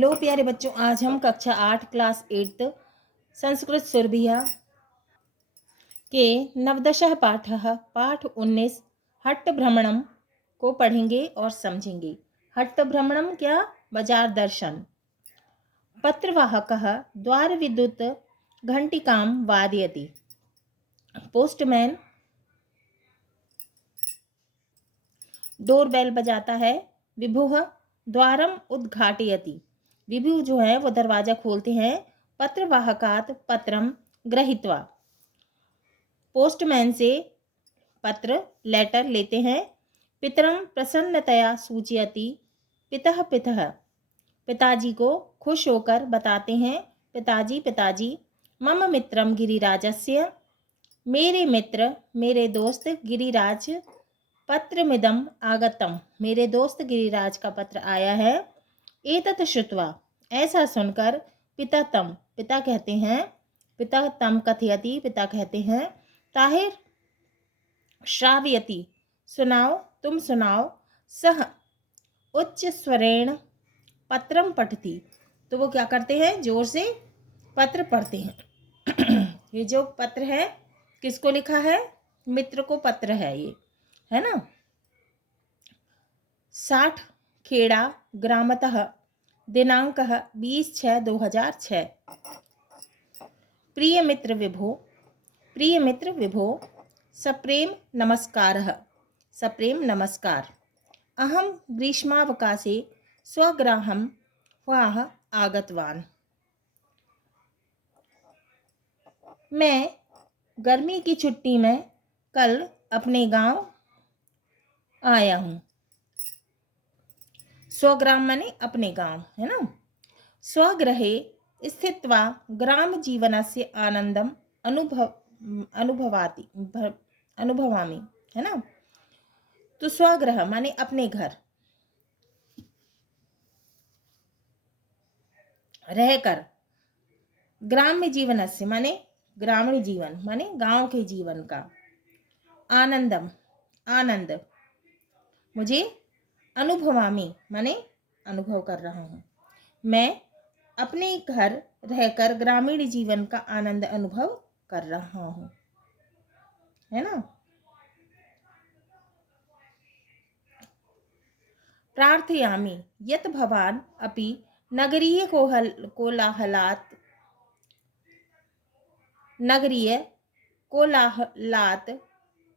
Hello प्यारे बच्चों, आज हम कक्षा 8 क्लास 8 संस्कृत सुरभिया के नवदशः पाठ 19 हट्ट भ्रमणम को पढ़ेंगे और समझेंगे। हट्ट भ्रमणम क्या? बाजार दर्शन। पत्रवाहकः द्वार विद्युत घंटिकां वादयति। पोस्टमैन डोरबेल बजाता है। विभुः द्वारम उद्घाटयति। विभु जो है वो दरवाजा खोलते हैं। पत्रवाहकात् पत्रम गृहीत्वा। पोस्टमैन से पत्र लेटर लेते हैं। पितरम प्रसन्नतया सूचयति। पितः पितः पिताजी को खुश होकर बताते हैं। पिताजी पिताजी मम मित्रम गिरिराजस्य, मेरे मित्र मेरे दोस्त गिरिराज पत्रमिदम आगतम, मेरे दोस्त गिरिराज का पत्र आया है। एतत् श्रुत्वा, ऐसा सुनकर पिता तम, पिता कहते हैं, पिता तम कथयति, पिता कहते हैं, ताहिर श्रावयति, सुनाओ तुम सुनाओ। सह उच्च स्वरेण पत्रम पठति, तो वो क्या करते हैं? जोर से पत्र पढ़ते हैं। ये जो पत्र है किसको लिखा है? मित्र को पत्र है ये, है ना। 60 खेड़ा ग्रामतः दिनांकः 20/6/2006। प्रिय मित्र विभो सप्रेम नमस्कारः, सप्रेम नमस्कार। अहम ग्रीष्मावकाशे स्वगृहं ह्यः आगतवान्, मैं गर्मी की छुट्टी में कल अपने गांव आया हूँ। स्वग्राम माने अपने गांव, है ना। स्वगृहे स्थित्वा ग्राम जीवनस्य आनंदम अनुभवामि, है ना। तो स्वगृह माने अपने घर, रहकर। ग्राम्य जीवनस्य माने ग्रामीण जीवन, माने गांव के जीवन का। आनंदम आनंद, मुझे अनुभवामि माने अनुभव कर रहा हूँ। मैं अपने घर रहकर ग्रामीण जीवन का आनंद अनुभव कर रहा हूँ, है ना। प्रार्थयामि यत् भवान् अपि नगरीय कोलाहलात्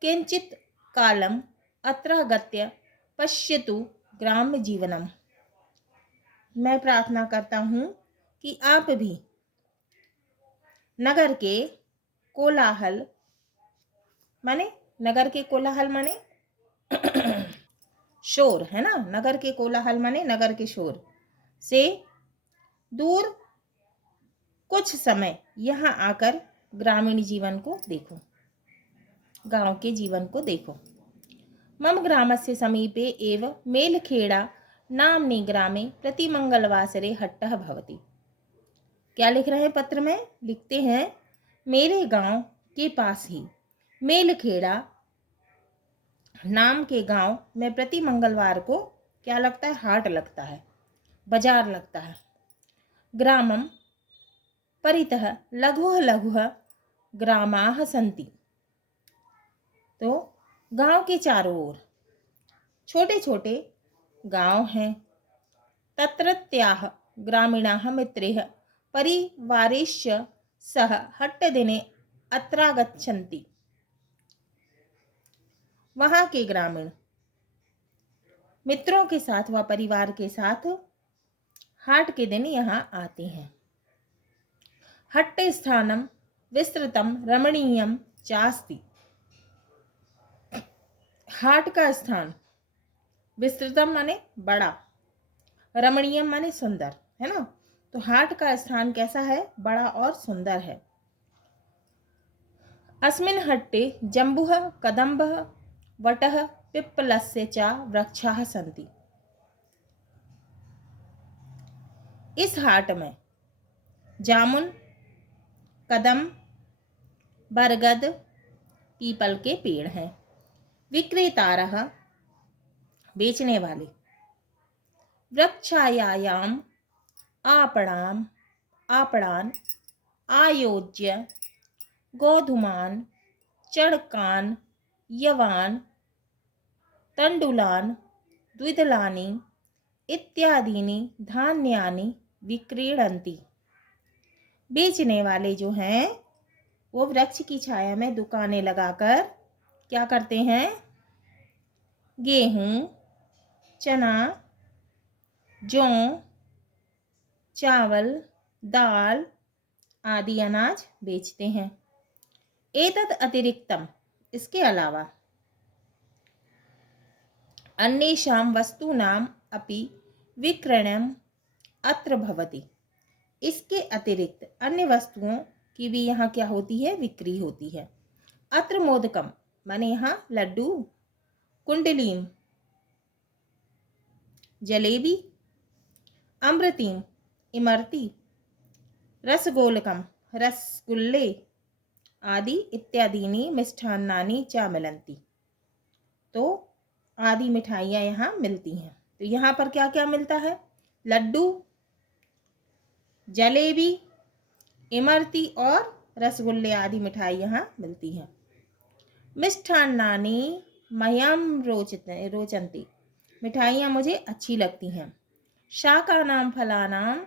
किंचित् कालम् अत्र गत्य पश्यतु ग्राम्य जीवनम। मैं प्रार्थना करता हूँ कि आप भी नगर के कोलाहल माने शोर, है ना। नगर के कोलाहल माने नगर के शोर से दूर कुछ समय यहाँ आकर ग्रामीण जीवन को देखो, गांव के जीवन को देखो। मम ग्रामस्य समीपे एव मेलखेड़ा नाम्नि ग्रामे प्रति मंगलवासरे हट्टः भवति। क्या लिख रहे हैं पत्र में? लिखते हैं, मेरे गांव के पास ही मेलखेड़ा नाम के गांव में प्रति मंगलवार को क्या लगता है? हाट लगता है, बाजार लगता है। ग्रामम परितः लघुः लघुः ग्रामाः सन्ति, तो गांव के चारों ओर छोटे छोटे गांव हैं। तत्रत्याः ग्रामीणाः मित्रैः परिवारैश्च सह हट्टदिने अत्रागच्छन्ति, वहां के ग्रामीण मित्रों के साथ व परिवार के साथ हाट के दिन यहाँ आते हैं। हट्ट स्थानम विस्तृतम रमणीयम चास्ति, हाट का स्थान विस्तृतम माने बड़ा, रमणीयम माने सुंदर, है ना। तो हाट का स्थान कैसा है? बड़ा और सुंदर है। अस्मिन् हट्टे जम्बुः कदम्बः वटः पिप्पलस्य च वृक्षाः सन्ति, इस हाट में जामुन, कदम, बरगद, पीपल के पेड़ हैं। विक्रेतारः बेचने वाले, वृक्षायाम आपणाम, आपणान, आयोज्य, गोधूमान, चड़कान, यवान, तंडुलान, द्विदलानि इत्यादीनि धान्यानि विक्रीणन्ति। बेचने वाले जो हैं वो वृक्ष की छाया में दुकानें लगाकर क्या करते हैं? गेहूं, चना, जौ, चावल, दाल आदि अनाज बेचते हैं। एतद अतिरिक्तम, इसके अलावा, अन्येषां वस्तूनाम अपि विक्रयणम अत्र भवति। इसके अतिरिक्त अन्य वस्तुओं की भी यहाँ क्या होती है? बिक्री होती है। अत्र मोदकम माने यहाँ लड्डू, कुंडलीम जलेबी, अमृतीम इमरती, रसगोलकम रसगुल्ले आदि इत्यादीनि मिष्ठान्नानि च मिलन्ति। तो आदि मिठाइयाँ यहाँ मिलती हैं। तो यहाँ पर क्या क्या मिलता है? लड्डू, जलेबी, इमरती और रसगुल्ले आदि मिठाई यहाँ मिलती हैं। मिष्ठान्नानि मह्यम रोचन्ते, मिठाइयाँ मुझे अच्छी लगती हैं। शाकानां फलानां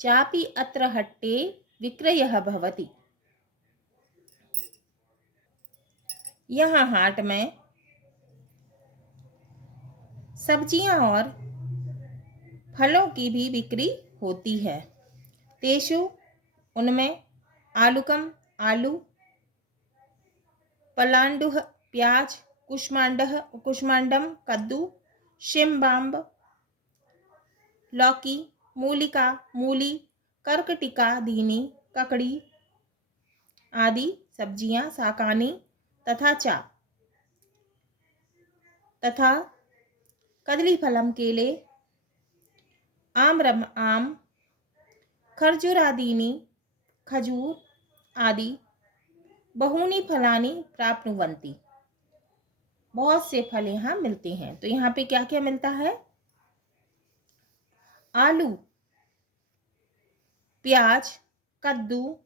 चापि अत्र हट्टे विक्रयः भवति। यहाँ हाट में सब्जियां और फलों की भी बिक्री होती है। तेषु उनमें आलूकम आलू, पलांडुः प्याज, कुष्मांडम कद्दू, शिम्बाम्ब लौकी, मूलिका मूली, कर्कटिकादीनि ककड़ी आदि सब्जियां, शाकानी तथा कदली फलम केले, आम, खर्जूरादीनि खजूर आदि बहूनि फलानि प्राप्नुवन्ति। बहुत से फल यहाँ मिलते हैं। तो यहाँ पे क्या क्या मिलता है? आलू, प्याज, कद्दू,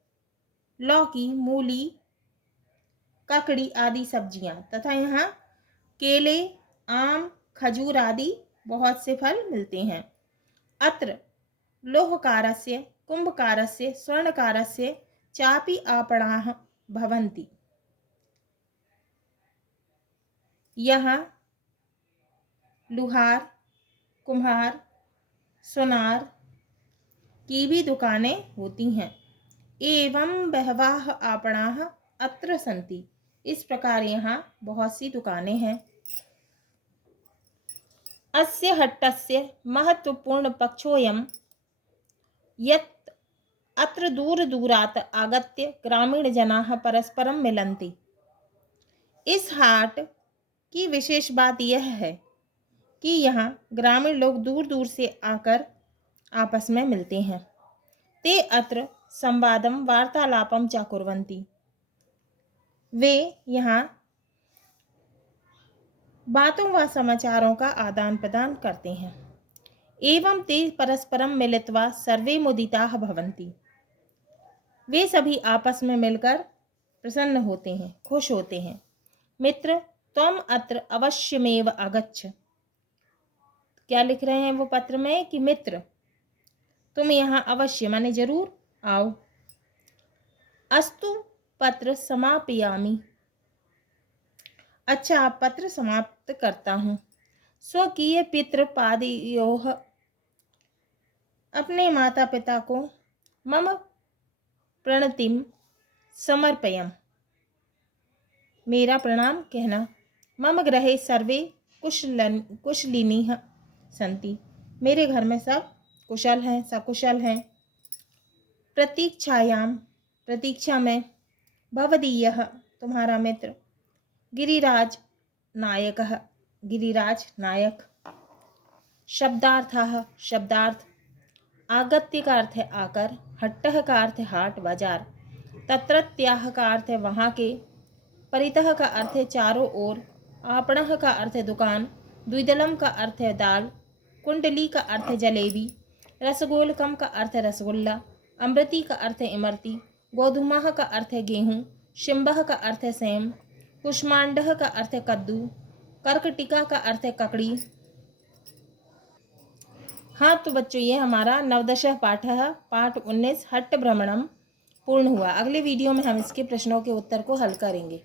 लौकी, मूली, ककड़ी आदि सब्जियां तथा यहाँ केले, आम, खजूर आदि बहुत से फल मिलते हैं। अत्र लोहकारस्य, कुंभकारस्य, स्वर्णकारस्य चापि आपणाः भवन्ति। यहाँ लुहार, कुम्हार, सोनार की भी दुकानें होती हैं। एवं बहवः आपणाः अत्र सन्ति। इस प्रकार यहाँ बहुत सी दुकानें हैं। अस्य हट्टस्य महत्वपूर्ण पक्षोऽयं यत् अत्र दूरात् आगत्य ग्रामीणजनाः परस्परं मिलन्ति। इस हाट की विशेष बात यह है कि यहाँ ग्रामीण लोग दूर दूर से आकर आपस में मिलते हैं। ते अत्र संवादम वार्तालापम च कुर्वन्ति। वे यहाँ बातों व समाचारों का आदान प्रदान करते हैं। एवं ते परस्परम मिलित्वा सर्वे मुदिताः भवन्ति। वे सभी आपस में मिलकर प्रसन्न होते हैं, खुश होते हैं। मित्र त्वम अत्र अवश्यमेव आगच्छ। क्या लिख रहे हैं वो पत्र में कि मित्र तुम यहाँ अवश्य माने जरूर आओ। अस्तु पत्र समापयामि। अच्छा आप पत्र समाप्त करता हूँ। स्वकीय पितृ पादयोः, अपने माता पिता को मम प्रणतिम समर्पयम, मेरा प्रणाम कहना। मम गृहे सर्वे कुशलिनीः सन्ति, मेरे घर में सब कुशल हैं, सकुशल हैं। प्रतीक्षायाम, प्रतीक्षा में। भवदीयः, तुम्हारा मित्र। गिरिराज नायकः, गिरिराज नायक। शब्दार्थः, शब्दार्थ। आगत्य का अर्थ है आकर, हट्टः का अर्थ है हाट बाजार, तत्रत्याः का अर्थ है वहाँ के, परितः का अर्थ है चारों ओर, आपणः का अर्थ है दुकान, द्विदलम का अर्थ है दाल, कुंडली का अर्थ है जलेबी, रसगोलकम का अर्थ है रसगुल्ला। अमृति का अर्थ है इमरती। गोधूमः का अर्थ है गेहूँ। शिम्बः का अर्थ है सेम। कुष्मांडः का अर्थ है कद्दू। कर्कटिका का अर्थ है ककड़ी। हाँ तो बच्चों, ये हमारा नवदशः पाठ 19 हट्ट भ्रमणम पूर्ण हुआ। अगले वीडियो में हम इसके प्रश्नों के उत्तर को हल करेंगे।